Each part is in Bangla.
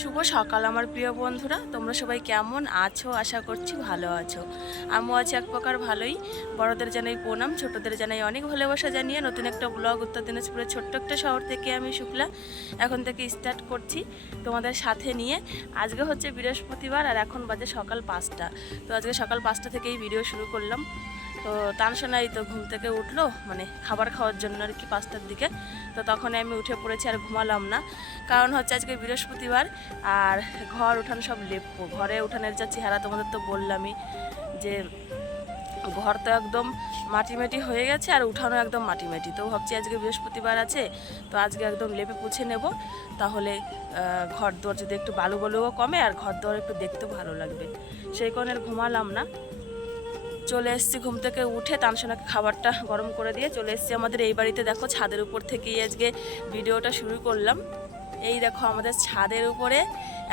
শুভ সকাল আমার প্রিয় বন্ধুরা, তোমরা সবাই কেমন আছো? আশা করছি ভালো আছো। আমিও আছি এক প্রকার ভালোই। বড়দের জানাই প্রণাম, ছোটদের জানাই অনেক ভালোবাসা জানিয়ে নতুন একটা ব্লগ উত্তর দিনাজপুরের ছোট্ট একটা শহর থেকে আমি শুক্লা এখন থেকে স্টার্ট করছি তোমাদের সাথে নিয়ে। আজকে হচ্ছে বৃহস্পতিবার আর এখন বাজে সকাল 5টা। তো আজকে সকাল 5টা থেকেই ভিডিও শুরু করলাম। তো তানসোনাই তো ঘুম থেকে উঠলো, মানে খাবার খাওয়ার জন্য আর কি 5টার দিকে। তো তখন আমি উঠে পড়েছি আর ঘুমালাম না, কারণ হচ্ছে আজকে বৃহস্পতিবার আর ঘর উঠান সব লেপবো। ঘরে উঠানের যা চেহারা তোমাদের তো বললামই, যে ঘর তো একদম মাটি হয়ে গেছে আর উঠানো একদম মাটি। তো ভাবছি আজকে বৃহস্পতিবার আছে, তো আজকে একদম লেপে পুছে নেব, তাহলে ঘর দোয়ার যদি একটু বালু বালুও কমে আর ঘর দোয়ার একটু দেখতেও ভালো লাগবে। সেই কারণে ঘুমালাম না, চলে এসেছি ঘুম থেকে উঠে তানসোনাকে খাবারটা গরম করে দিয়ে চলে এসেছি আমাদের এই বাড়িতে। দেখো ছাদের উপর থেকেই আজকে ভিডিওটা শুরু করলাম। এই দেখো আমাদের ছাদের উপরে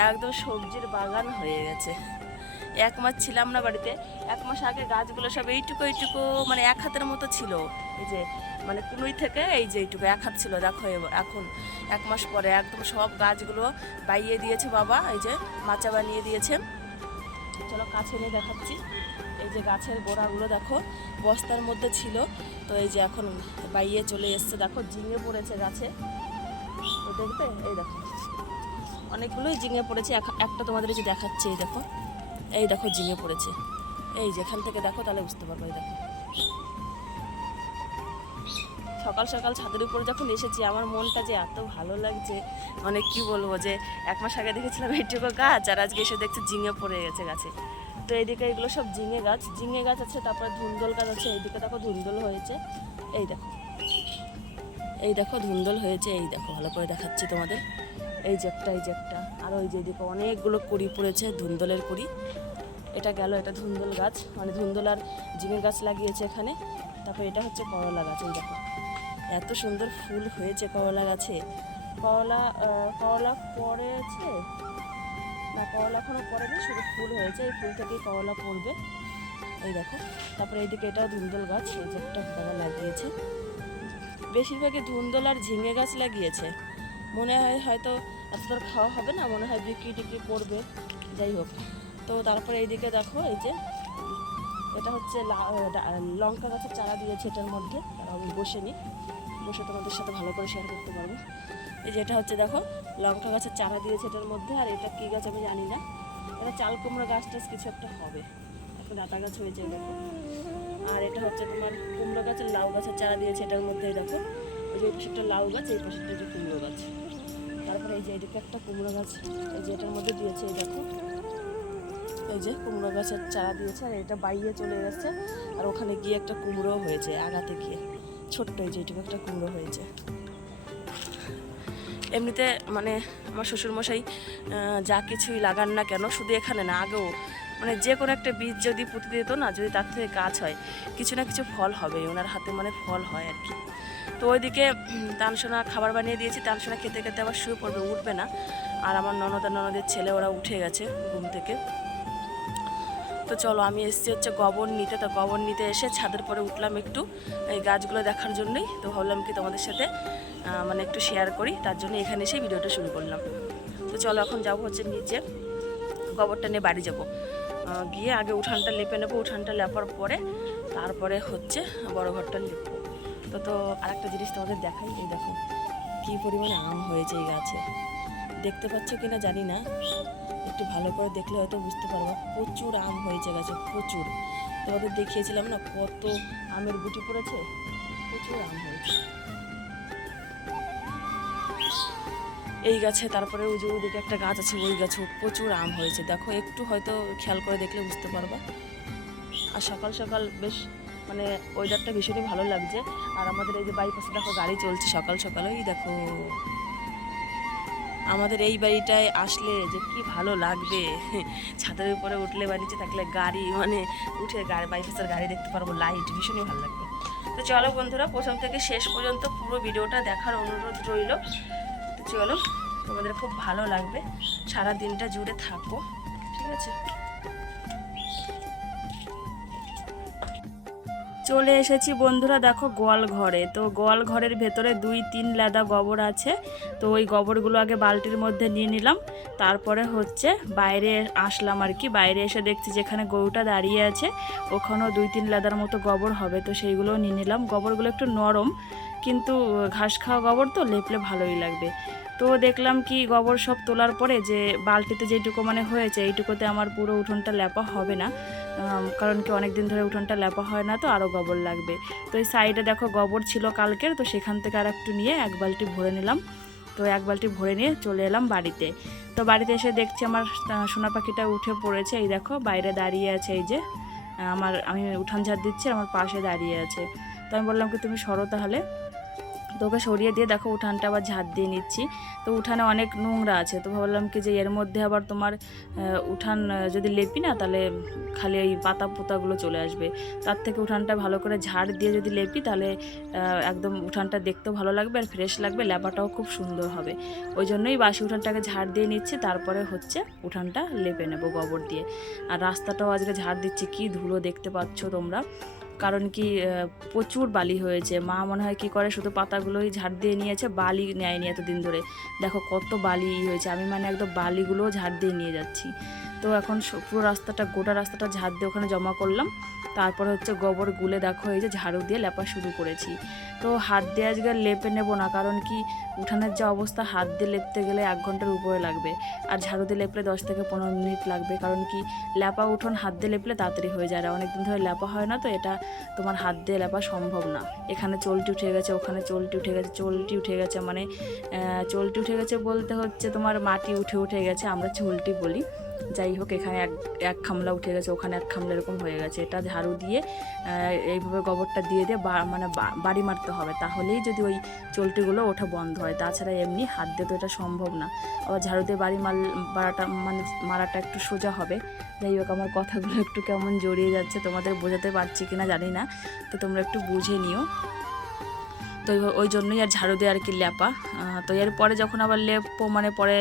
একদম সবজির বাগান হয়ে গেছে। 1 মাস ছিলাম না বাড়িতে, 1 মাস আগে গাছগুলো সব এইটুকু মানে 1 হাতের মতো ছিল। এই যে মানে কুনুই থেকে এই যে এইটুকু 1 হাত ছিল, দেখো এখন 1 মাস পরে একদম সব গাছগুলো বাইয়ে দিয়েছে বাবা, এই যে মাচা বানিয়ে দিয়েছে। চলো কাছে নিয়ে দেখাচ্ছি। এই যে গাছের গোড়াগুলো দেখো বস্তার মধ্যে ছিল, তো এই যে এখন বাইয়ে চলে এসছে। দেখো ঝিঙে পড়েছে গাছে, তো দেখবে এই দেখো অনেকগুলোই ঝিঙে পড়েছে। একটা তোমাদের এই যে দেখাচ্ছে, এই দেখো ঝিঙে পড়েছে। এই যে এখান থেকে দেখো তাহলে বুঝতে পারবো। এই দেখো সকাল সকাল ছাদের উপরে যখন এসেছি আমার মনটা যে এত ভালো লাগছে, মানে কি বলবো, যে 1 মাস আগে দেখেছিলাম এইটুকু গাছ আর আজকে এসে দেখছি ঝিঙে পড়ে গেছে গাছে। তো এইদিকে এগুলো সব ঝিঙে গাছ আছে, তারপরে ধুন্দল গাছ আছে। এইদিকে দেখো ধুন্দল হয়েছে, এই দেখো ধুন্দল হয়েছে। এই দেখো ভালো করে দেখাচ্ছি তোমাদের, এই যে একটা আর ওই যে এদিকে অনেকগুলো কুড়ি পড়েছে, ধুন্দলের কুড়ি। এটা গেল, এটা ধুন্দল গাছ, মানে ধুন্দল আর ঝিঙে গাছ লাগিয়েছে এখানে। তারপরে এটা হচ্ছে করলা গাছ। এই দেখো এত সুন্দর ফুল হয়েছে করলা গাছে। করলা পড়েছে না, করলা এখনো পড়েনি, শুধু ফুল হয়েছে। এই ফুল থেকেই করলা পড়বে। এই দেখো তারপরে এইদিকে এটা ধুন্দল গাছ, এই যে একটা দাদা লাগিয়েছে। বেশিরভাগই ধুন্দল আর ঝিঙে গাছ লাগিয়েছে। মনে হয় হয়তো এতটা খাওয়া হবে না, মনে হয় বিক্রি টিক্রি করবে, যাই হোক। তো তারপরে এইদিকে দেখো এই যে এটা হচ্ছে লঙ্কা গাছের চারা দিয়েছে এটার মধ্যে। আর আমি বসে তোমাদের সাথে ভালো করে শেয়ার করতে পারবো। এই যে এটা হচ্ছে দেখো লঙ্কা গাছের চারা দিয়েছে এটার মধ্যে। আর এটা কী গাছ আমি জানি না, এটা চাল কুমড়া গাছ টাছ কিছু একটা হবে, একটা ডাঁটা গাছ হয়েছে দেখো। আর এটা হচ্ছে তোমার কুমড়ো গাছের লাউ গাছের চারা দিয়েছে এটার মধ্যে। দেখো এই যে এই পাশে একটা লাউ গাছ, এই পাশে যে কুমড়ো গাছ। তারপরে এই যে এদিকে একটা কুমড়ো গাছ এই যে এটার মধ্যে দিয়েছে। এই দেখো এই যে কুমড়ো গাছের চারা দিয়েছে আর এটা বাইয়ে চলে গেছে। আর ওখানে গিয়ে একটা কুমড়ো হয়েছে আগাতে গিয়ে, ছোট্ট এই যে এটুকু একটা কুমড়ো হয়েছে। এমনিতে মানে আমার শ্বশুরমশাই যা কিছুই লাগান না কেন, শুধু এখানে না আগেও, মানে যে কোনো একটা বীজ যদি পুঁতে দিত না, যদি তার থেকে গাছ হয় কিছু না কিছু ফল হবে ওনার হাতে, মানে ফল হয় আর কি। তো ওইদিকে তানসোনা খাবার বানিয়ে দিয়েছি, তানসোনা খেতে খেতে আবার শুয়ে পড়বে, উঠবে না। আর আমার ননদের ছেলে ওরা উঠে গেছে ঘুম থেকে। তো চলো আমি এসেছি হচ্ছে গোবর নিতে। তো গোবর নিতে এসে ছাদের পরে উঠলাম একটু এই গাছগুলো দেখার জন্যই। তো ভাবলাম কি তোমাদের সাথে মানে একটু শেয়ার করি, তার জন্য এখানে এসে ভিডিওটা শুরু করলাম। তো চলো এখন যাবো হচ্ছে নিচে, গোবরটা নিয়ে বাড়ি যাব। গিয়ে আগে উঠানটা লেপে নেবো, উঠানটা লেপার পরে তারপরে হচ্ছে বড় ঘরটা লেপবো। তো আরেকটা জিনিস তোমাদের দেখাই, এই দেখো কী পরিমাণে আম হয়েছে এই গাছে, দেখতে পাচ্ছ কিনা জানি না, একটু ভালো করে দেখলে হয়তো বুঝতে পারবো। প্রচুর আম হয়েছে গাছে, প্রচুর। তোমাদের দেখিয়েছিলাম না কত আমের গুটি পড়েছে, প্রচুর আম হয়েছে এই গাছে। তারপরে ওই যে ওইদিকে একটা গাছ আছে, ওই গাছে প্রচুর আম হয়েছে। দেখো একটু হয়তো খেয়াল করে দেখলে বুঝতে পারবা। আর সকাল সকাল বেশ মানে ওয়েদারটা ভীষণই ভালো লাগছে। আর আমাদের এই যে বাইপাসে দেখো গাড়ি চলছে সকাল সকাল, ওই দেখো আমাদের এই বাড়িটায় আসলে যে কি ভালো লাগবে, ছাদের উপরে উঠলে বা নিচে থাকলে গাড়ি মানে উঠে বাইপাসের গাড়ি দেখতে পারবো, লাইট, ভীষণই ভালো লাগবে। তো চলো বন্ধুরা প্রথম থেকে শেষ পর্যন্ত পুরো ভিডিওটা দেখার অনুরোধ রইল। তো চলো তোমাদের খুব ভালো লাগবে, সারা দিনটা জুড়ে থাকো, ঠিক আছে। চলে এসেছি বন্ধুরা, দেখো গোয়াল ঘরে। তো গোয়াল ঘরের ভেতরে 2-3 লেদা গোবর আছে। তো ওই গোবরগুলো আগে বালতির মধ্যে নিয়ে নিলাম, তারপরে হচ্ছে বাইরে আসলাম আর কি। বাইরে এসে দেখছি যেখানে গরুটা দাঁড়িয়ে আছে ওখানেও 2-3 লেদার মতো গোবর হবে, তো সেইগুলোও নিয়ে নিলাম। গোবরগুলো একটু নরম, কিন্তু ঘাস খাওয়া গোবর তো লেপলে ভালোই লাগবে। তো দেখলাম কি গোবর সব তোলার পরে যে বালতিতে যেটুকু মানে হয়েছে এইটুকুতে আমার পুরো উঠোনটা লেপা হবে না, কারণ কি অনেক দিন ধরে উঠোনটা লেপা হয় না, তো আরও গোবর লাগবে। তো এই সাইডে দেখো গোবর ছিল কালকের, তো সেখান থেকে আর একটু নিয়ে 1 বালতি ভরে নিলাম। তো 1 বালতি ভরে নিয়ে চলে এলাম বাড়িতে। তো বাড়িতে এসে দেখছি আমার সোনা পাখিটা উঠে পড়েছে। এই দেখো বাইরে দাঁড়িয়ে আছে, এই যে আমি উঠান ঝাড় দিচ্ছি, আমার পাশে দাঁড়িয়ে আছে। তো আমি বললাম কি তুমি সরো তাহলে। তো ওকে সরিয়ে দিয়ে দেখো উঠানটা আবার ঝাড় দিয়ে নিচ্ছি। তো উঠানে অনেক নোংরা আছে, তো ভাবলাম কি যে এর মধ্যে আবার তোমার উঠান যদি লেপি না তাহলে খালি ওই পাতা পোতাগুলো চলে আসবে। তার থেকে উঠানটা ভালো করে ঝাড় দিয়ে যদি লেপি তাহলে একদম উঠানটা দেখতেও ভালো লাগবে আর ফ্রেশ লাগবে, লেপাটাও খুব সুন্দর হবে। ওই জন্যই বাসি উঠানটাকে ঝাড় দিয়ে নিচ্ছি, তারপরে হচ্ছে উঠানটা লেপে নেব গোবর দিয়ে। আর রাস্তাটাও আজকে ঝাড় দিচ্ছি, কি ধুলো দেখতে পাচ্ছ তোমরা। কারণ কি প্রচুর বালি হয়েছে। মা মনে হয় কি করে শুধু পাতাগুলোই ঝাড় দিয়ে নিয়েছে, বালি নেয়নি এতদিন ধরে। দেখো কত বালি হয়েছে, আমি মানে একদম বালিগুলোও ঝাড় দিয়ে নিয়ে যাচ্ছি। তো এখন পুরো রাস্তাটা গোটা রাস্তাটা ঝাড় দিয়ে ওখানে জমা করলাম। তারপর হচ্ছে গোবর গুলে দেখো এই যে ঝাড়ু দিয়ে লেপা শুরু করেছি। তো হাত দিয়ে আজকে লেপে নেব না, কারণ কি উঠানের যে অবস্থা হাত দিয়ে লেপতে গেলে 1 ঘন্টার উপরে লাগবে, আর ঝাড়ু দিয়ে লেপলে 10 থেকে 15 মিনিট লাগবে। কারণ কি লেপা উঠোন হাত দিয়ে লেপলে তাড়াতাড়ি হয়ে যায়, আর অনেকদিন ধরে লেপা হয় না, তো এটা তোমার হাত দিয়ে লেপা সম্ভব না। এখানে চলটি উঠে গেছে, ওখানে চলটি উঠে গেছে, চলটি উঠে গেছে মানে চলটি উঠে গেছে বলতে হচ্ছে তোমার মাটি উঠে গেছে, আমরা চলটি বলি। যাই হোক, এখানে এক খামলা উঠে গেছে, ওখানে 1 খামলা এরকম হয়ে গেছে। এটা ঝাড়ু দিয়ে এইভাবে গোবরটা দিয়ে মানে বাড়ি মারতে হবে, তাহলেই যদি ওই চলটিগুলো ওঠা বন্ধ হয়। তাছাড়া এমনি হাত দিয়ে তো এটা সম্ভব না। আবার ঝাড়ু দিয়ে বাড়ি মারাটা একটু সোজা হবে। যাই হোক, আমার কথাগুলো একটু কেমন জড়িয়ে যাচ্ছে, তোমাদের বোঝাতে পারছি কিনা জানি না, তো তোমরা একটু বুঝে নিও। তো ওই জন্যই আর ঝাড়ু দিয়ে আর কি লেপা। তো এরপরে যখন আবার লেপবো মানে পরে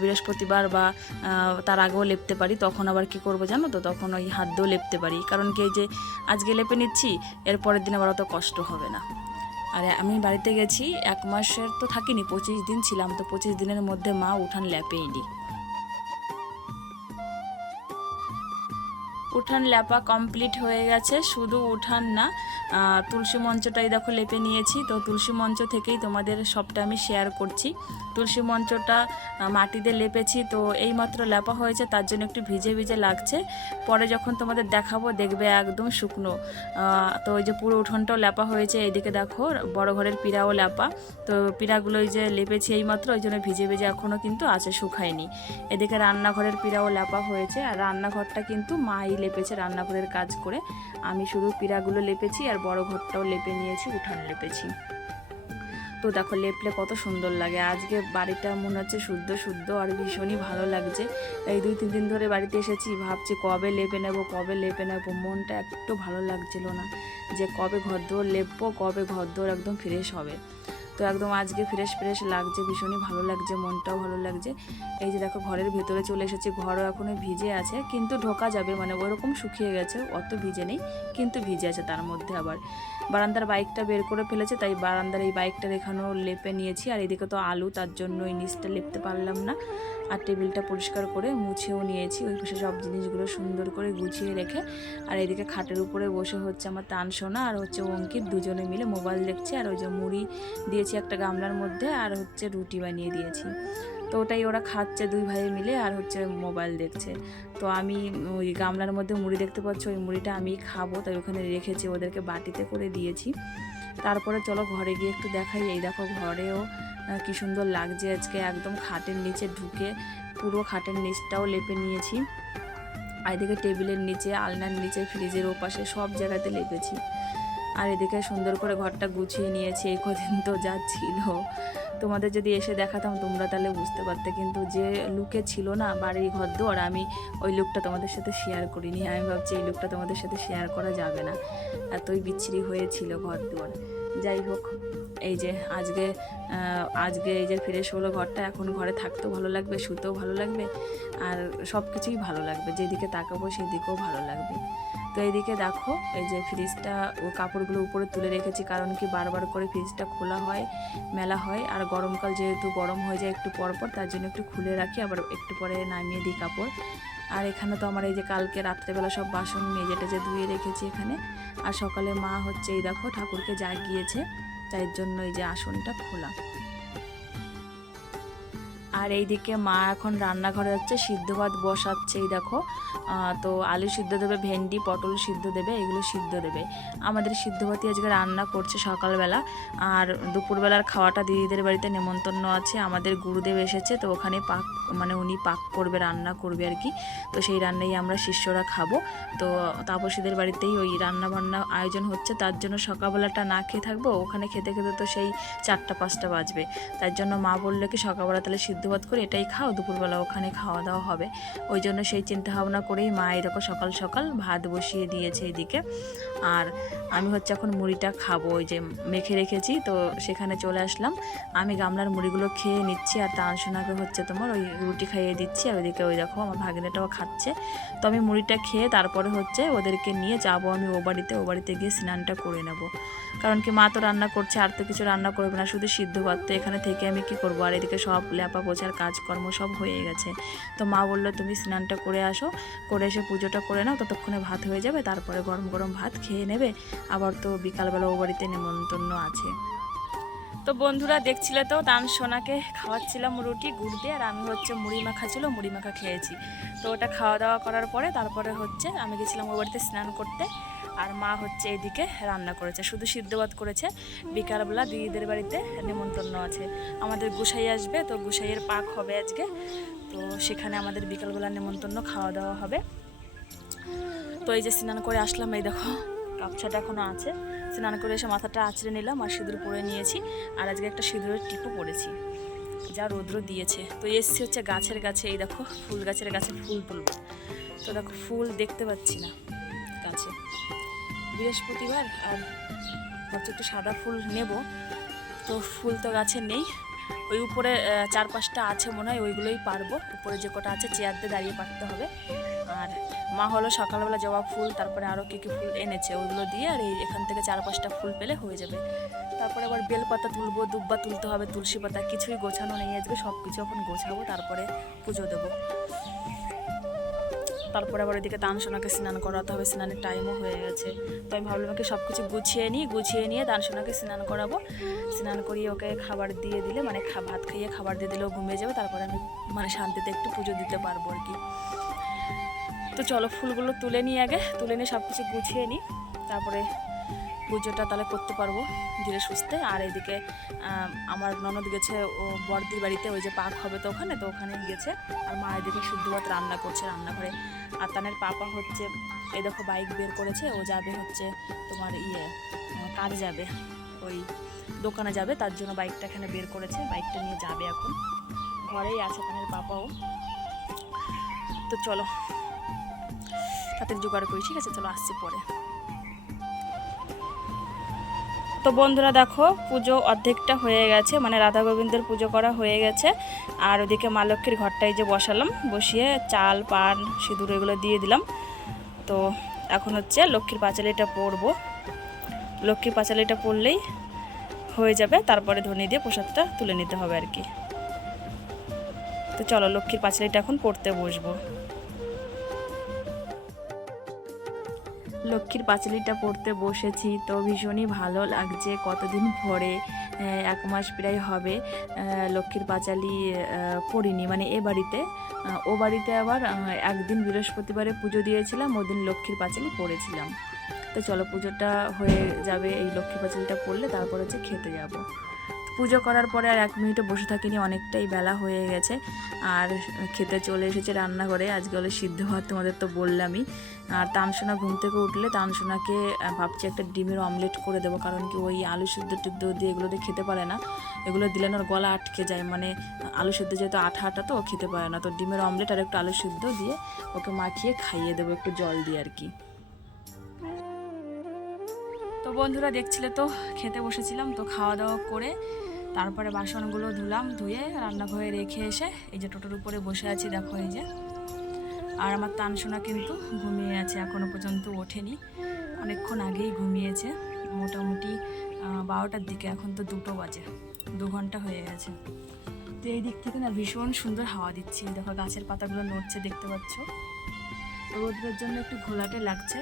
বৃহস্পতিবার বা তার আগেও লেপতে পারি, তখন আবার কি করব জানো তো, তখন ওই হাত দিয়েও লেপতে পারি। কারণ কি এই যে আজকে লেপে নিচ্ছি, এর পরের দিন আবার অত কষ্ট হবে না। আর আমি বাড়িতে গেছি 1 মাসের তো থাকিনি, 25 দিন ছিলাম। তো 25 দিনের মধ্যে মা উঠান লেপেইনি। উঠান লেপা কমপ্লিট হয়ে গেছে। শুধু উঠান না, তুলসী মঞ্চটাই দেখো লেপে নিয়েছি। তো তুলসী মঞ্চ থেকেই তোমাদের সবটা আমি শেয়ার করছি। তুলসী মঞ্চটা মাটি দিয়ে লেপেছি, তো এইমাত্র লেপা হয়েছে, তার জন্য একটু ভিজে ভিজে লাগছে। পরে যখন তোমাদের দেখাবো দেখবে একদম শুকনো। তো ওই যে পুরো উঠোনটাও লেপা হয়েছে। এইদিকে দেখো বড় ঘরের পিঁড়াও লেপা। তো পিঁড়াগুলো ওই যে লেপেছি এইমাত্র, ওই জন্য ভিজে ভিজে এখনও কিন্তু আছে, শুকায়নি। এদিকে রান্নাঘরের পিঁড়াও লেপা হয়েছে, আর রান্নাঘরটা কিন্তু মাই লেপেছে রান্নাঘরের কাজ করে। আমি শুধু পিঁড়াগুলো লেপেছি আর বড় ঘরটাও লেপে নিয়েছি, উঠান লেপেছি। তো দেখো লেপলে কত সুন্দর লাগে। আজকে বাড়িটা মনে হচ্ছে শুদ্ধ শুদ্ধ আর ভীষণই ভালো লাগছে। এই 2-3 দিন ধরে বাড়িতে এসেছি, ভাবছি কবে লেপে নেব, কবে লেপে নেব। মনটা একটু ভালো লাগছিল না যে কবে ঘরদোর লেপবো, কবে ঘরদোর একদম ফ্রেশ হবে। তো একদম আজকে ফ্রেশ ফ্রেশ লাগছে, ভীষণই ভালো লাগছে, মনটাও ভালো লাগছে। এই যে দেখো ঘরের ভেতরে চলে এসেছি, ঘরও এখনও ভিজে আছে, কিন্তু ঢোকা যাবে, মানে ওরকম শুকিয়ে গেছে, অত ভিজে নেই কিন্তু ভিজে আছে। তার মধ্যে আবার বারান্দার বাইকটা বের করে ফেলেছে, তাই বারান্দার এই বাইকটার এখানেও লেপে নিয়েছি। আর এদিকে তো আলু, তার জন্য এই নিচটা লেপতে পারলাম না। আর টেবিলটা পরিষ্কার করে মুছেও নিয়েছি, ওই পাশে সব জিনিসগুলো সুন্দর করে গুছিয়ে রেখে। আর এদিকে খাটের উপরে বসে হচ্ছে আমার তানসোনা আর হচ্ছে অঙ্কিত, দুজনে মিলে মোবাইল দেখছে। আর ওই যে মুড়ি দিয়েছি একটা গামলার মধ্যে, আর হচ্ছে রুটি বানিয়ে দিয়েছি। তো ওটাই ওরা খাচ্ছে 2 ভাই মিলে, আর হচ্ছে মোবাইল দেখছে। তো আমি ওই গামলার মধ্যে মুড়ি দেখতে পাচ্ছি, ওই মুড়িটা আমি খাবো, তাই ওখানে রেখেছি, ওদেরকে বাটিতে করে দিয়েছি। তারপরে চলো ঘরে গিয়ে একটু দেখাই। এই দেখো ঘরেও কি সুন্দর লাগছে আজকে, একদম খাটের নিচে ঢুকে পুরো খাটের নিচটাও লেপে নিয়েছি। আর এদিকে টেবিলের নিচে, আলনার নিচে, ফ্রিজের ওপাশে সব জায়গাতে লেপেছি। আর এদিকে সুন্দর করে ঘরটা গুছিয়ে নিয়েছি। এই কদিন তো যা ছিল, তোমাদের যদি এসে দেখাতাম তোমরা তাহলে বুঝতে পারতে, কিন্তু যে লুকে ছিল না বাড়ির ঘরদোর, আমি ওই লুকটা তোমাদের সাথে শেয়ার করিনি। আমি ভাবছি এই লুকটা তোমাদের সাথে শেয়ার করা যাবে না, এতই বিচ্ছিরি হয়েছিল ঘরদোর। যাই হোক, এই যে আজকে এই যে ফ্রেশ হলো ঘরটা, এখন ঘরে থাকতেও ভালো লাগবে, শুতেও ভালো লাগবে, আর সব কিছুই ভালো লাগবে, যেদিকে তাকাবো সেদিকেও ভালো লাগবে। তো এইদিকে দেখো এই যে ফ্রিজটা ও কাপড়গুলো উপরে তুলে রেখেছি, কারণ কি বারবার করে ফ্রিজটা খোলা হয় মেলা হয়, আর গরমকাল যেহেতু গরম হয়ে যায় একটু পরপর, তার জন্য একটু খুলে রাখি, আবার একটু পরে নামিয়ে দিই কাপড়। আর এখানে তো আমার এই যে কালকে রাত্রেবেলা সব বাসন মেজে টেজে ধুয়ে রেখেছি এখানে। আর সকালে মা হচ্ছে এই দেখো ঠাকুরকে জাগিয়েছে, তাই জন্য এই যে আসনটা খোলা। আর এইদিকে মা এখন রান্নাঘরে যাচ্ছে, সিদ্ধ ভাত বসাচ্ছে। এই দেখো তো আলু সিদ্ধ দেবে, ভেন্ডি পটল সিদ্ধ দেবে, এগুলো সিদ্ধ দেবে। আমাদের সিদ্ধ ভাতই আজকে রান্না করছে সকালবেলা। আর দুপুরবেলার খাওয়াটা দিদিদের বাড়িতে নেমন্তন্ন আছে, আমাদের গুরুদেব এসেছে, তো ওখানে পাক মানে উনি পাক করবে, রান্না করবে আর কি। তো সেই রান্নাই আমরা শিষ্যরা খাবো। তো তাপসীদের বাড়িতেই ওই রান্না বান্না আয়োজন হচ্ছে, তার জন্য সকালবেলাটা না খেয়ে থাকবো, ওখানে খেতে খেতে তো সেই 4টা-5টা বাজবে। তার জন্য মা বললো কি সকালবেলা তাহলে সিদ্ধ ভাত করে এটাই খাও, দুপুরবেলা ওখানে খাওয়া দাওয়া হবে। ওই জন্য সেই চিন্তা ভাবনা করেই মা এরকম সকাল সকাল ভাত বসিয়ে দিয়েছে এদিকে। আর আমি হচ্ছে এখন মুড়িটা খাবো, ওই যে মেখে রেখেছি, তো সেখানে চলে আসলাম। আমি গামলার মুড়িগুলো খেয়ে নিচ্ছি, আর তানসোনাকে হচ্ছে তোমার ওই রুটি খাইয়ে দিচ্ছি। আর ওইদিকে ওই দেখো আমার ভাগ্নেটাও খাচ্ছে। তো আমি মুড়িটা খেয়ে তারপরে হচ্ছে ওদেরকে নিয়ে যাবো আমি ও বাড়িতে গিয়ে স্নানটা করে নেব। কারণ কি মা তো রান্না করছে, আর তো কিছু রান্না করবে না, শুধু সিদ্ধ ভাত। তো এখানে থেকে আমি কি করবো, আর এদিকে সব লেপা পোছার কাজকর্ম সব হয়ে গেছে। তো মা বললো তুমি স্নানটা করে আসো, করে এসে পুজোটা করে নাও, ততক্ষণে ভাত হয়ে যাবে, তারপরে গরম গরম ভাত খেয়ে নেবে। আবার তো বিকালবেলা ও বাড়িতে নেমন্তন্ন আছে। তো বন্ধুরা দেখছিলে তো তানসোনাকে খাওয়াচ্ছিলাম রুটি গুড় দিয়ে, আর আমি হচ্ছে মুড়ি মাখা ছিল, মুড়ি মাখা খেয়েছি। তো ওটা খাওয়া দাওয়া করার পরে তারপরে হচ্ছে আমি গেছিলাম ওই বাড়িতে স্নান করতে। আর মা হচ্ছে এইদিকে রান্না করেছে, শুধু সিদ্ধ ভাত করেছে। বিকালবেলা দিদিদের বাড়িতে নেমন্তন্ন আছে, আমাদের গোসাই আসবে, তো গোসাইয়ের পাক হবে আজকে। তো সেখানে আমাদের বিকালবেলা নেমন্তন্ন খাওয়া দাওয়া হবে। তো এই যে স্নান করে আসলাম, এই দেখো কাপছাটা এখনও আছে। স্নান করে এসে মাথাটা আঁচড়ে নিলাম, আর সিঁদুর পরে নিয়েছি। আর আজকে একটা সিঁদুরের টিপও পরেছি, যা রৌদ্র দিয়েছে। তো এসছি হচ্ছে গাছের কাছে, এই দেখো ফুল গাছের কাছে ফুল তুলব। তো দেখো ফুল দেখতে পাচ্ছি না গাছে, বৃহস্পতিবার, আর হচ্ছে একটু সাদা ফুল নেব। তো ফুল তো গাছে নেই, ওই উপরে 4-5টা আছে মনে হয়, ওইগুলোই পারবো। উপরে যে কটা আছে চেয়ার দিয়ে দাঁড়িয়ে পারতে হবে। আর মা হলো সকালবেলা জবা ফুল, তারপরে আরও কী কী ফুল এনেছে ওইগুলো দিয়ে, আর এই এখান থেকে 4-5টা ফুল পেলে হয়ে যাবে। তারপরে আবার বেলপাতা তুলবো, দুব্বা তুলতে হবে, তুলসী পাতা, কিছুই গোছানো নেই আজকে, সব কিছু এখন গোছাবো, তারপরে পুজো দেবো। তারপরে আবার ওইদিকে তানসোনাকে স্নান করাতে হবে, স্নানের টাইমও হয়ে গেছে। তো আমি ভাবলাম ওকে সব কিছু গুছিয়ে নিয়ে তানসোনাকে স্নান করাবো। স্নান করিয়ে ওকে খাবার দিয়ে দিলে, মানে ভাত খাইয়ে খাবার দিয়ে দিলেও ঘুমিয়ে যাবে, তারপরে আমি মানে শান্তিতে একটু পুজো দিতে পারবো আর কি। তো চলো ফুলগুলো তুলে নিই, আগে তুলে নিয়ে সব কিছু গুছিয়ে নিই, তারপরে পুজোটা তাহলে করতে পারবো ধীরে সুস্থে। আর এদিকে আমার ননদ গেছে ও বড়দির বাড়িতে, ওই যে পাক হবে, তো ওখানে গেছে। আর মা এদিকে শুদ্ধ ভাত রান্না করছে রান্নাঘরে। আর তানের পাপা হচ্ছে এই দেখো বাইক বের করেছে, ও যাবে হচ্ছে তোমার কাজে যাবে, ওই দোকানে যাবে, তার জন্য বাইকটা এখানে বের করেছে, বাইকটা নিয়ে যাবে এখন। ঘরেই আছে তানের পাপাও। তো চলো তাদের জোগাড় করি, ঠিক আছে, চলো আসছি পরে। তো বন্ধুরা দেখো পুজো অর্ধেকটা হয়ে গেছে, মানে রাধা গোবিন্দের পুজো করা হয়ে গেছে। আর ওদিকে মা লক্ষ্মীর ঘরটাই যে বসালাম, বসিয়ে চাল পান সিঁদুর এগুলো দিয়ে দিলাম। তো এখন হচ্ছে লক্ষ্মীর পাঁচালিটা পরবো, লক্ষ্মীর পাঁচালিটা পরলেই হয়ে যাবে, তারপরে ধনে দিয়ে প্রসাদটা তুলে নিতে হবে আর কি। তো চলো লক্ষ্মীর পাঁচালিটা এখন পড়তে বসবো। লক্ষ্মীর পাঁচালিটা পড়তে বসেছি, তো ভীষণই ভালো লাগছে, কতদিন পরে 1 মাস প্রায় হবে লক্ষ্মীর পাঁচালি পড়িনি, মানে এ বাড়িতে। ও বাড়িতে আবার একদিন বৃহস্পতিবারে পুজো দিয়েছিলাম, ওদিন লক্ষ্মীর পাঁচালি পড়েছিলাম। তো চলো পুজোটা হয়ে যাবে, এই লক্ষ্মীর পাঁচালিটা পড়লে তারপর হচ্ছে খেতে যাব। পুজো করার পরে আর 1 মিনিটও বসে থাকিনি, অনেকটাই বেলা হয়ে গেছে। আর খেতে চলে এসেছে রান্নাঘরে, আজকে হলো সিদ্ধ ভাত, তোমাদের তো বললামই। আর তানসোনা ঘুম থেকে উঠলে তানসোনাকে ভাবছি একটা ডিমের অমলেট করে দেবো, কারণ কি ওই আলু সিদ্ধ টিদ্ধ দিয়ে এগুলো দিয়ে খেতে পারে না, এগুলো দিলে না ওর গলা আটকে যায়, মানে আলু সিদ্ধ যেহেতু আঠা আঠা, তো ও খেতে পারে না। তো ডিমের অমলেট আর একটু আলু সিদ্ধ দিয়ে ওকে মাখিয়ে খাইয়ে দেবো একটু জল দিয়ে আর কি। তো বন্ধুরা দেখছিলে তো খেতে বসেছিলাম, তো খাওয়া দাওয়া করে তারপরে বাসনগুলো ধুলাম, ধুয়ে রান্নাঘরে রেখে এসে এই যে টোটোর উপরে বসে আছি, দেখো এই যে। আর আমার তানসোনা কিন্তু ঘুমিয়ে আছে, এখনও পর্যন্ত ওঠেনি, অনেকক্ষণ আগেই ঘুমিয়েছে, মোটামুটি 12টার দিকে, এখন তো 2টো বাজে, 2 ঘন্টা হয়ে গেছে। তো এই দিক থেকে না ভীষণ সুন্দর হাওয়া দিচ্ছে, দেখো গাছের পাতাগুলো নড়ছে দেখতে পাচ্ছ, রোদের জন্য একটু ঘোলাটে লাগছে।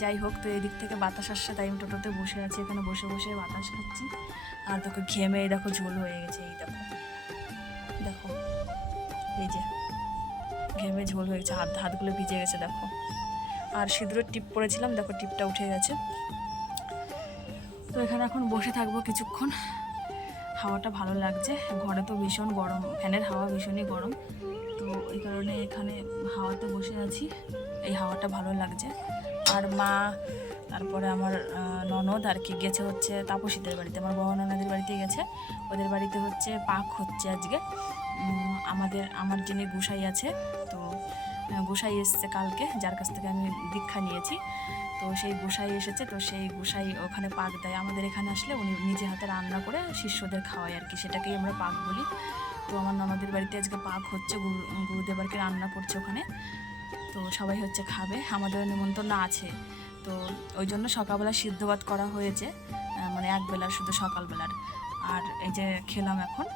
যাই হোক, তো এই দিক থেকে বাতাস আসছে, তাই আমি টোটোতে বসে আছি, এখানে বসে বসে বাতাস খাচ্ছি। আর দেখো ঘেমে দেখো ঝোল হয়ে গেছে, এই দেখো দেখো এই যে ঘেমে ঝোল হয়ে গেছে, হাতগুলো ভিজে গেছে দেখো। আর সিঁদুরের টিপ পরেছিলাম, দেখো টিপটা উঠে গেছে। তো এখানে এখন বসে থাকবো কিছুক্ষণ, হাওয়াটা ভালো লাগছে, ঘরে তো ভীষণ গরম, ফ্যানের হাওয়া ভীষণই গরম, তো এই কারণে এখানে হাওয়াতে বসে আছি, এই হাওয়াটা ভালো লাগছে। আর মা, তারপরে আমার ননদ আর কি গেছে হচ্ছে তাপসীদের বাড়িতে, আমার বড় ননদের বাড়িতে গেছে, ওদের বাড়িতে হচ্ছে পাক হচ্ছে আজকে। আমার যিনি গোসাই আছে, তো গোসাই এসছে কালকে, যার কাছ থেকে আমি দীক্ষা নিয়েছি, তো সেই গোসাই এসেছে, তো সেই গোসাই ওখানে পাক দেয়, আমাদের এখানে আসলে উনি নিজে হাতে রান্না করে শিষ্যদের খাওয়ায় আর কি, সেটাকেই আমরা পাক বলি। তো আমার ননদের বাড়িতে আজকে পাক হচ্ছে, গুরুদেব আর কি রান্না করছে ওখানে, তো সবাই হচ্ছে খাবে, আমাদের নিমন্ত্রণ আছে, তো ওই জন্য সকালবেলা সিদ্ধ ভাত করা হয়েছে, মানে একবেলার শুধু সকালবেলার, আর এই যে খেলাম এখন।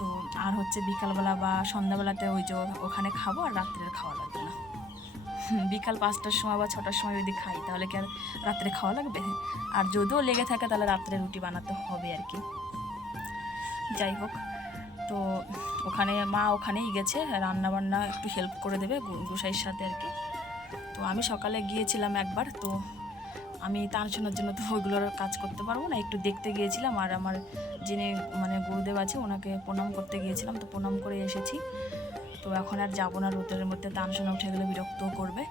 তো আর হচ্ছে বিকালবেলা বা সন্ধ্যাবেলাতে ওই যে ওখানে খাবো, আর রাত্রের খাওয়া লাগবে না, বিকাল 5টার সময় বা 6টার সময় যদি খাই তাহলে কি আর রাত্রে খাওয়া লাগবে? আর যদিও লেগে থাকে তাহলে রাত্রে রুটি বানাতে হবে আর কি। যাই হোক, তো ওখানে মা ওখানেই গেছে রান্না বান্না একটু হেল্প করে দেবে গোসাইয়ের সাথে আর কি। তো আমি সকালে গিয়েছিলাম একবার, তো আমি তানসোনার জন্য তো ওইগুলোর কাজ করতে পারবো না, একটু দেখতে গিয়েছিলাম, আর আমার যিনি মানে গুরুদেব আছে ওনাকে প্রণাম করতে গিয়েছিলাম, তো প্রণাম করে এসেছি। তো এখন আর যাবো না, রোদের মধ্যে তানসোনা উঠে গেলে বিরক্তও করবে,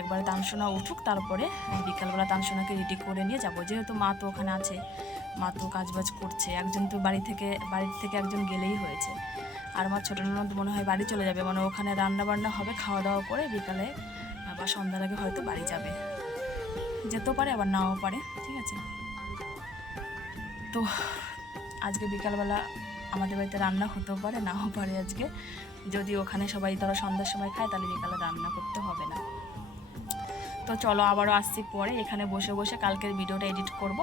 একবারে তানসোনা উঠুক, তারপরে বিকালবেলা তানসোনাকে রেডি করে নিয়ে যাবো, যেহেতু মা তো ওখানে আছে, মা তো কাজবাজ করছে, একজন তো বাড়ি থেকে একজন গেলেই হয়েছে। আর আমার ছোটো ননদ মনে হয় বাড়ি চলে যাবে, মানে ওখানে রান্না বান্না হবে, খাওয়া দাওয়া করে বিকালে বা সন্ধ্যার আগে হয়তো বাড়ি যাবে, যেতেও পারে আবার নাও পারে, ঠিক আছে। তো আজকে বিকালবেলা আমাদের বাড়িতে রান্না হতেও পারে নাও পারে আজকে, যদি ওখানে সবাই ধরো সন্ধ্যার সময় খায় তাহলে বিকালে রান্না করতে হবে না। তো চলো আবারও আসছি পরে, এখানে বসে বসে কালকের ভিডিওটা এডিট করব,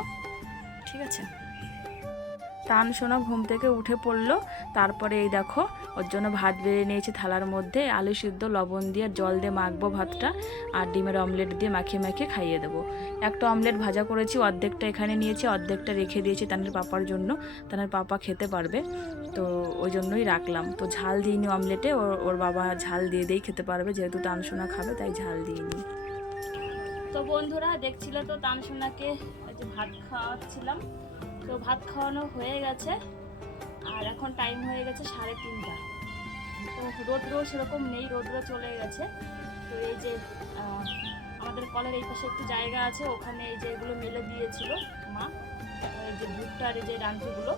ঠিক আছে। তানসোনা ঘুম থেকে উঠে পড়লো, তারপরে এই দেখো ওর জন্য ভাত বেড়ে নিয়েছি থালার মধ্যে, আলু সিদ্ধ লবণ দিয়ে জল দিয়ে মাখবো ভাতটা, আর ডিমের অমলেট দিয়ে মাখিয়ে মাখিয়ে খাইয়ে দেবো। একটা অমলেট ভাজা করেছি, অর্ধেকটা এখানে নিয়েছি, অর্ধেকটা রেখে দিয়েছি তানের পাপার জন্য, তানের পাপা খেতে পারবে, তো ওই জন্যই রাখলাম। তো ঝাল দিইনি অমলেটে, ওর বাবা ঝাল দিয়ে দিয়েই খেতে পারবে, যেহেতু তানসোনা খাবে তাই ঝাল দিইনি। তো বন্ধুরা দেখছিলে তো তানসোনাকে ভাত খাওয়াচ্ছিলাম, তো ভাত খাওয়ানো হয়ে গেছে, আর এখন টাইম হয়ে গেছে 3:30। তো রৌদ্র সেরকম নেই, রৌদ্র চলে গেছে। তো এই যে আমাদের কলের এই পাশে একটু জায়গা আছে, ওখানে এই যে এগুলো মেলে দিয়েছিল মা, এই যে ভুট্টার এই যে ডান্টিগুলো,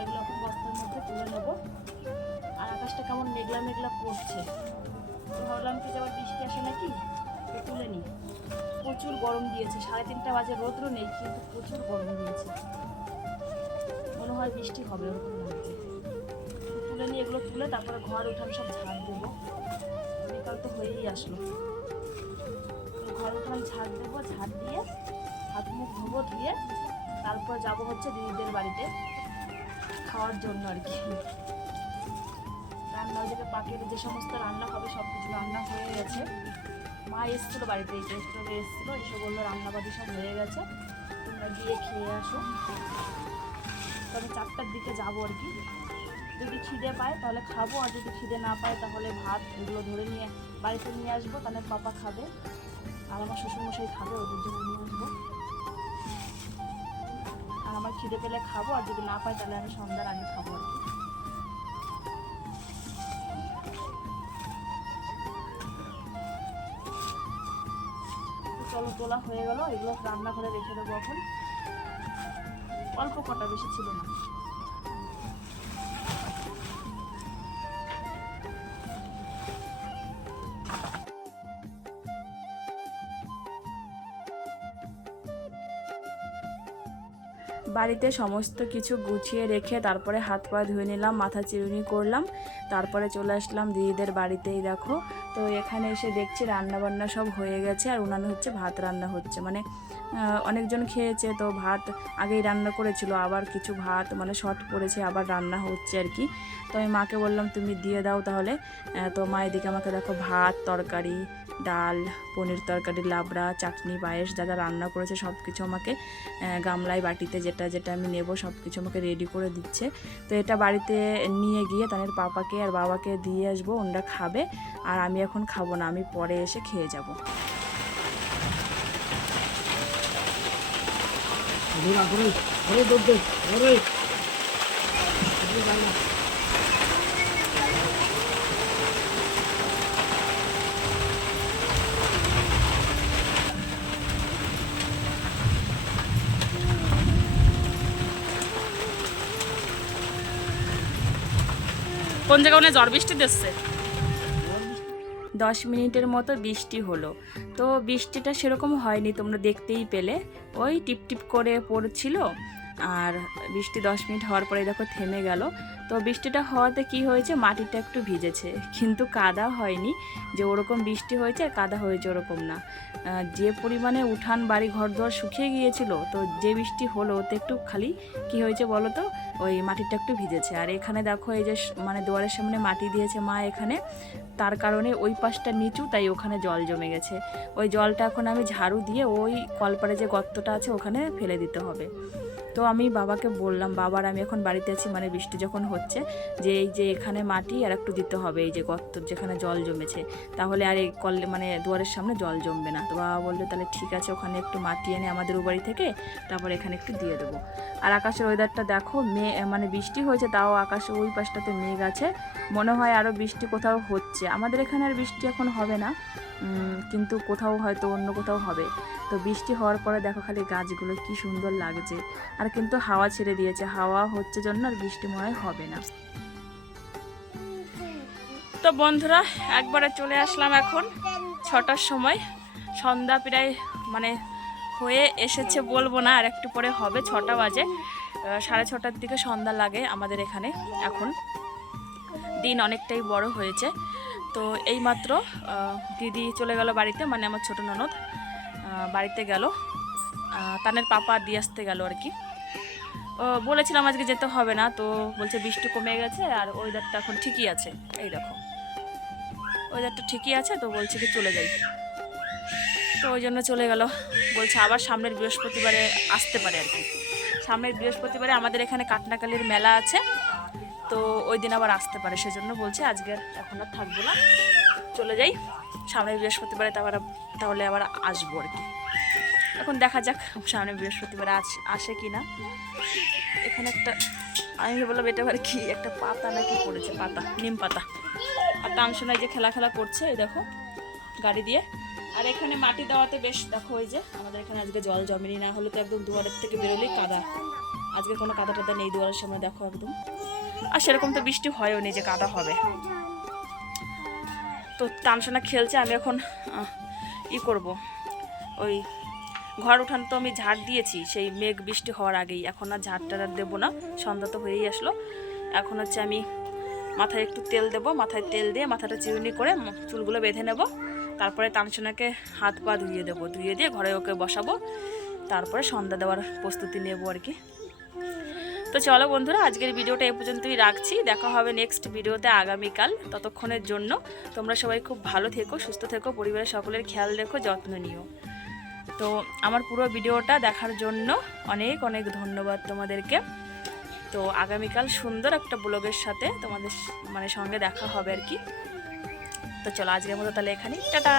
এগুলো এখন বস্তার মধ্যে তুলে নেবো। আর আকাশটা কেমন মেঘলা মেঘলা পড়ছে, তো ভাবলাম কি যে আবার বৃষ্টি আসে নাকি, তো তুলে নিই। প্রচুর গরম দিয়েছে, 3:30 বাজে, রৌদ্র নেই কিন্তু প্রচুর গরম দিয়েছে, মনে হয় বৃষ্টি হবে ওরকম লাগছে। তুলে নিয়ে এগুলো তুলে তারপরে ঘর উঠান সব ঝাড় দেবো, বিকাল তো হয়েই আসলো, ঘর উঠান ঝাড় দেবো, ঝাড় দিয়ে হাত মুখ ধোবো, ধুয়ে তারপর যাবো হচ্ছে দিদিদের বাড়িতে খাওয়ার জন্য আর কি। রান্না ওই জায়গায় পাকের যে সমস্ত রান্না হবে সব কিছু রান্না হয়ে গেছে, মা এসেছিলো বাড়িতে, এই রেস্টুরেন্টে এসেছিলো, এসে বললো রান্নাবাদি সব হয়ে গেছে, তোমরা গিয়ে খেয়ে আসো। তবে 4টার দিকে যাবো আর কি, যদি খিদে পায় তাহলে খাবো, আর যদি খিদে না পায় তাহলে ভাত এগুলো ধরে নিয়ে বাড়িতে নিয়ে আসবো, তাহলে পাপা খাবে আর আমার শ্বশুরমশাই খাবে, ওদের জন্য নিয়ে আসবো। আর আমার খিদে পেলে খাবো, আর যদি না পাই তাহলে আমি সন্ধ্যার আগে খাবো আর কি। চলো তোলা হয়ে গেল, এগুলো রান্না করে রেখে দেবো এখন, অল্প কটা, বেশি ছিল না। বাড়িতে সমস্ত কিছু গুছিয়ে রেখে তারপরে হাত পা ধুয়ে নিলাম, মাথা চিরুনি করলাম, তারপরে চলে আসলাম দিদিদের বাড়িতেই। দেখো তো এখানে এসে দেখছি রান্নাবান্না সব হয়ে গেছে, আর উনানে হচ্ছে ভাত রান্না হচ্ছে। মানে অনেকজন খেয়েছে তো ভাত আগেই রান্না করেছিল, আবার কিছু ভাত মানে শর্ট পড়েছে, আবার রান্না হচ্ছে আর কি। তো আমি মাকে বললাম তুমি দিয়ে দাও তাহলে। তো মা এদিকে আমাকে দেখো ভাত, তরকারি, ডাল, পনির তরকারি, লাবড়া, চাটনি, পায়েস যা যা রান্না করেছে সব কিছু আমাকে গামলায় বাটিতে যেটা যেটা আমি নেব সব কিছু আমাকে রেডি করে দিচ্ছে। তো এটা বাড়িতে নিয়ে গিয়ে তাদের পাপাকে আর বাবাকে দিয়ে আসবো, ওনারা খাবে। আর আমি এখন খাবো না, আমি পরে এসে খেয়ে যাব। কোন জায়গায় মানে ঝড় বৃষ্টি দিচ্ছে। 10 মিনিটের মতো বৃষ্টি হলো। তো বৃষ্টিটা সেরকম হয়নি, তোমরা দেখতেই পেলে, ওই টিপ টিপ করে পড়ছিল। আর বৃষ্টি 10 মিনিট হওয়ার পরে দেখো থেমে গেল। তো বৃষ্টিটা হওয়াতে কি হয়েছে, মাটিটা একটু ভিজেছে, কিন্তু কাদা হয়নি। যে ওরকম বৃষ্টি হয়েছে আর কাদা হয়েছে ওরকম না। যে পরিমাণে উঠান বাড়ি ঘর দুয়ার শুকিয়ে গিয়েছিল, তো যে বৃষ্টি হলো ওতে একটু খালি কি হয়েছে বলো তো, ওই মাটিটা একটু ভিজেছে। আর এখানে দেখো এই যে মানে দুয়ারের সামনে মাটি দিয়েছে মা এখানে, তার কারণে ওই পাশটা নিচু, তাই ওখানে জল জমে গেছে। ওই জলটা এখন আমি ঝাড়ু দিয়ে ওই কলপারে যে গর্তটা আছে ওখানে ফেলে দিতে হবে। তো আমি বাবাকে বললাম, বাবার আমি এখন বাড়িতে আছি, মানে বৃষ্টি যখন হচ্ছে, যে এই যে এখানে মাটি আর একটু দিতে হবে এই যে গর্ত যেখানে জল জমেছে, তাহলে আর এই কল মানে দুয়ারের সামনে জল জমবে না। তো বাবা বললো তাহলে ঠিক আছে, ওখানে একটু মাটি এনে আমাদের ও বাড়ি থেকে তারপর এখানে একটু দিয়ে দেবো। আর আকাশের ওয়েদারটা দেখো, মানে বৃষ্টি হয়েছে, তাও আকাশে ওই পাশটাতে মেঘ আছে, মনে হয় আরও বৃষ্টি কোথাও হচ্ছে। আমাদের এখানে আর বৃষ্টি এখন হবে না, কিন্তু কোথাও হয়তো অন্য কোথাও হবে। তো বৃষ্টি হওয়ার পরে দেখো খালি গাছগুলো কি সুন্দর লাগছে। আর কিন্তু হাওয়া ছেড়ে দিয়েছে, হাওয়া হচ্ছে জন্য আর বৃষ্টি মনে হয় হবে না। তো বন্ধুরা একবারে চলে আসলাম এখন 6টার সময়, সন্ধ্যা প্রায় মানে হয়ে এসেছে বলবো না, আর একটু পরে হবে, 6টা বাজে। 6:30টার দিকে সন্ধ্যা লাগে আমাদের এখানে। এখন দিন অনেকটাই বড় হয়েছে। তো এইমাত্র দিদি চলে গেল বাড়িতে, মানে আমার ছোট ননদ বাড়িতে গেল, তানের পাপা দিয়ে আসতে গেল আর কি। বলেছিলাম আজকে যেতে হবে না, তো বলছে বৃষ্টি কমে গেছে আর ওয়েদারটা এখন ঠিকই আছে। এই দেখো ওয়েদারটা ঠিকই আছে, তো বলছে কি চলে যাই। তো ওই জন্য চলে গেল, বলছে আবার সামনের বৃহস্পতিবারে আসতে পারে আর কি। সামনের বৃহস্পতিবারে আমাদের এখানে কাটনাকালির মেলা আছে, তো ওই দিন আবার আসতে পারে, সেজন্য বলছে আজকে এখন আর থাকবো না, চলে যাই, সামনের বৃহস্পতিবারে তাহলে আবার আসবো আর কি। এখন দেখা যাক সামনে বৃহস্পতিবারে আসে কি না। এখানে একটা আমি বললাম এটা আবার কি একটা পাতা নাকি পড়েছে, পাতা, নিম পাতা। আর তামসোনায় যে খেলা করছে এই দেখো গাড়ি দিয়ে। আর এখানে মাটি দেওয়াতে বেশ দেখো, ওই যে আমাদের এখানে আজকে জল জমেনি, না হলে তো একদম দুয়ারের থেকে বেরোলেই কাদা। আজকে কোনো কাদা টাদা নেই দুয়ারের সামনে, দেখো একদম। আর সেরকম তো বৃষ্টি হয়ও নি যে কাদা হবে। তো তামসোনা খেলছে, আমি এখন করব, ওই ঘর উঠান তো আমি ঝাড় দিয়েছি সেই মেঘ বৃষ্টি হওয়ার আগেই, এখন আর ঝাড় টাড় দেবো না, সন্ধ্যা তো হয়েই আসলো। এখন হচ্ছে আমি মাথায় একটু তেল দেবো, মাথায় তেল দিয়ে মাথাটা চিরুনি করে চুলগুলো বেঁধে নেব, তারপরে তামসোনাকে হাত পা ধুয়ে দেবো, ধুয়ে দিয়ে ঘরে ওকে বসাবো, তারপরে সন্ধ্যা দেওয়ার প্রস্তুতি নেবো আর কি। তো চলো বন্ধুরা আজকের ভিডিওটা এই পর্যন্তই রাখছি, দেখা হবে নেক্সট ভিডিওতে আগামীকাল। ততক্ষণের জন্য তোমরা সবাই খুব ভালো থেকো, সুস্থ থেকো, পরিবারের সকলের খেয়াল রেখো, যত্ন নিও। তো আমার পুরো ভিডিওটা দেখার জন্য অনেক অনেক ধন্যবাদ তোমাদেরকে। তো আগামীকাল সুন্দর একটা ব্লগের সাথে তোমাদের মানে সঙ্গে দেখা হবে আর কি। তো চলো আজকের মতো তাহলে এখানেই, টাটা।